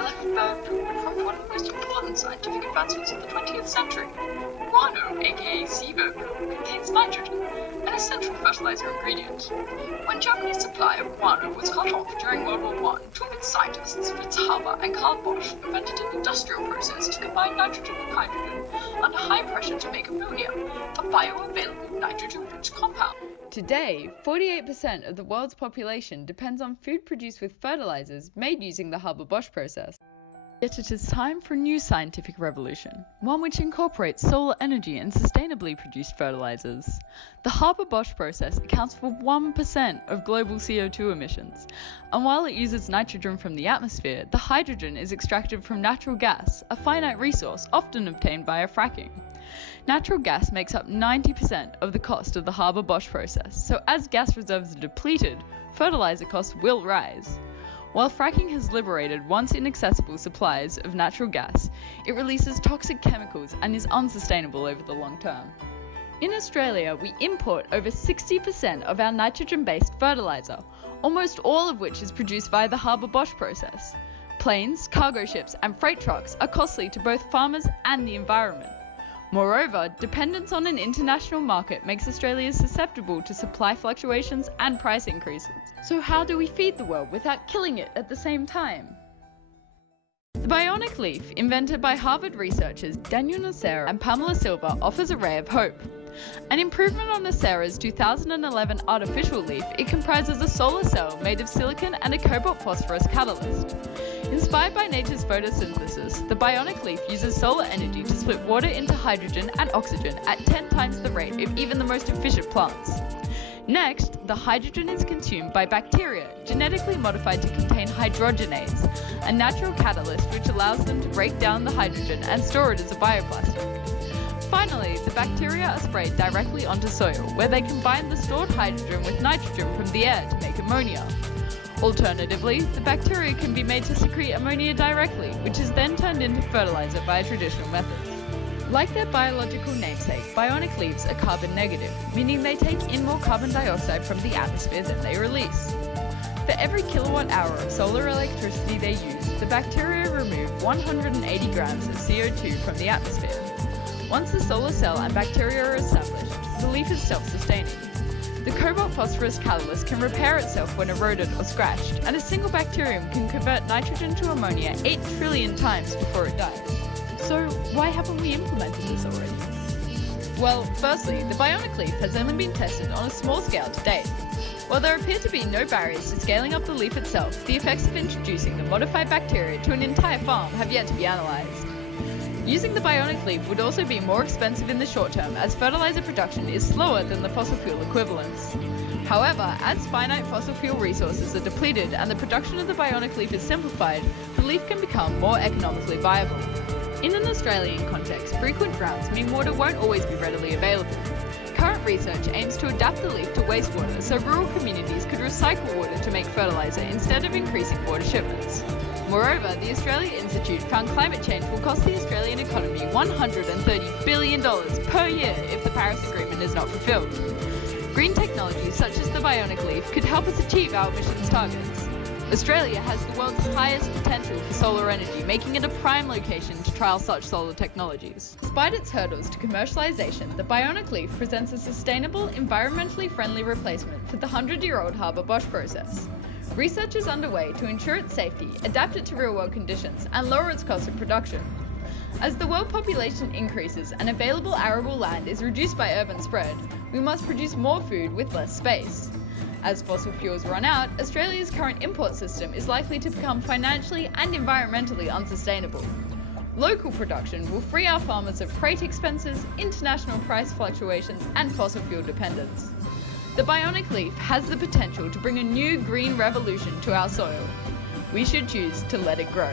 a leftover food from one of the most important scientific advancements of the 20th century. Guano, aka SIBO, contains nitrogen, an essential fertilizer ingredient. When Germany's supply of guano was cut off during World War I, two of its scientists, Fritz Haber and Karl Bosch, invented an industrial process to combine nitrogen with hydrogen under high pressure to make ammonia, a bioavailable nitrogen-rich compound. Today, 48% of the world's population depends on food produced with fertilizers made using the Haber-Bosch process. Yet it is time for a new scientific revolution, one which incorporates solar energy and sustainably produced fertilizers. The Haber-Bosch process accounts for 1% of global CO2 emissions, and while it uses nitrogen from the atmosphere, the hydrogen is extracted from natural gas, a finite resource often obtained via fracking. Natural gas makes up 90% of the cost of the Haber-Bosch process, so as gas reserves are depleted, fertilizer costs will rise. While fracking has liberated once inaccessible supplies of natural gas, it releases toxic chemicals and is unsustainable over the long term. In Australia, we import over 60% of our nitrogen-based fertilizer, almost all of which is produced via the Haber-Bosch process. Planes, cargo ships, and freight trucks are costly to both farmers and the environment. Moreover, dependence on an international market makes Australia susceptible to supply fluctuations and price increases. So how do we feed the world without killing it at the same time? The Bionic leaf, invented by Harvard researchers Daniel Nocera and Pamela Silva, offers a ray of hope. An improvement on Nocera's 2011 artificial leaf, it comprises a solar cell made of silicon and a cobalt-phosphorus catalyst. Inspired by nature's photosynthesis, the Bionic leaf uses solar energy to split water into hydrogen and oxygen at 10 times the rate of even the most efficient plants. Next, the hydrogen is consumed by bacteria, genetically modified to contain hydrogenase, a natural catalyst which allows them to break down the hydrogen and store it as a bioplastic. Finally, the bacteria are sprayed directly onto soil, where they combine the stored hydrogen with nitrogen from the air to make ammonia. Alternatively, the bacteria can be made to secrete ammonia directly, which is then turned into fertilizer via traditional methods. Like their biological namesake, bionic leaves are carbon negative, meaning they take in more carbon dioxide from the atmosphere than they release. For every kilowatt hour of solar electricity they use, the bacteria remove 180 grams of CO2 from the atmosphere. Once the solar cell and bacteria are established, the leaf is self-sustaining. The cobalt-phosphorus catalyst can repair itself when eroded or scratched, and a single bacterium can convert nitrogen to ammonia 8 trillion times before it dies. So why haven't we implemented this already? Well, firstly, the bionic leaf has only been tested on a small scale to date. While there appear to be no barriers to scaling up the leaf itself, the effects of introducing the modified bacteria to an entire farm have yet to be analysed. Using the bionic leaf would also be more expensive in the short term, as fertilizer production is slower than the fossil fuel equivalents. However, as finite fossil fuel resources are depleted and the production of the bionic leaf is simplified, the leaf can become more economically viable. In an Australian context, frequent droughts mean water won't always be readily available. Current research aims to adapt the leaf to wastewater so rural communities could recycle water to make fertilizer instead of increasing water shipments. Moreover, the Australia Institute found climate change will cost the Australian economy $130 billion per year if the Paris Agreement is not fulfilled. Green technologies such as the bionic leaf could help us achieve our emissions targets. Australia has the world's highest potential for solar energy, making it a prime location to trial such solar technologies. Despite its hurdles to commercialization, the bionic leaf presents a sustainable, environmentally friendly replacement for the 100-year-old Haber-Bosch process. Research is underway to ensure its safety, adapt it to real-world conditions, and lower its cost of production. As the world population increases and available arable land is reduced by urban spread, we must produce more food with less space. As fossil fuels run out, Australia's current import system is likely to become financially and environmentally unsustainable. Local production will free our farmers of freight expenses, international price fluctuations, and fossil fuel dependence. The bionic leaf has the potential to bring a new green revolution to our soil. We should choose to let it grow.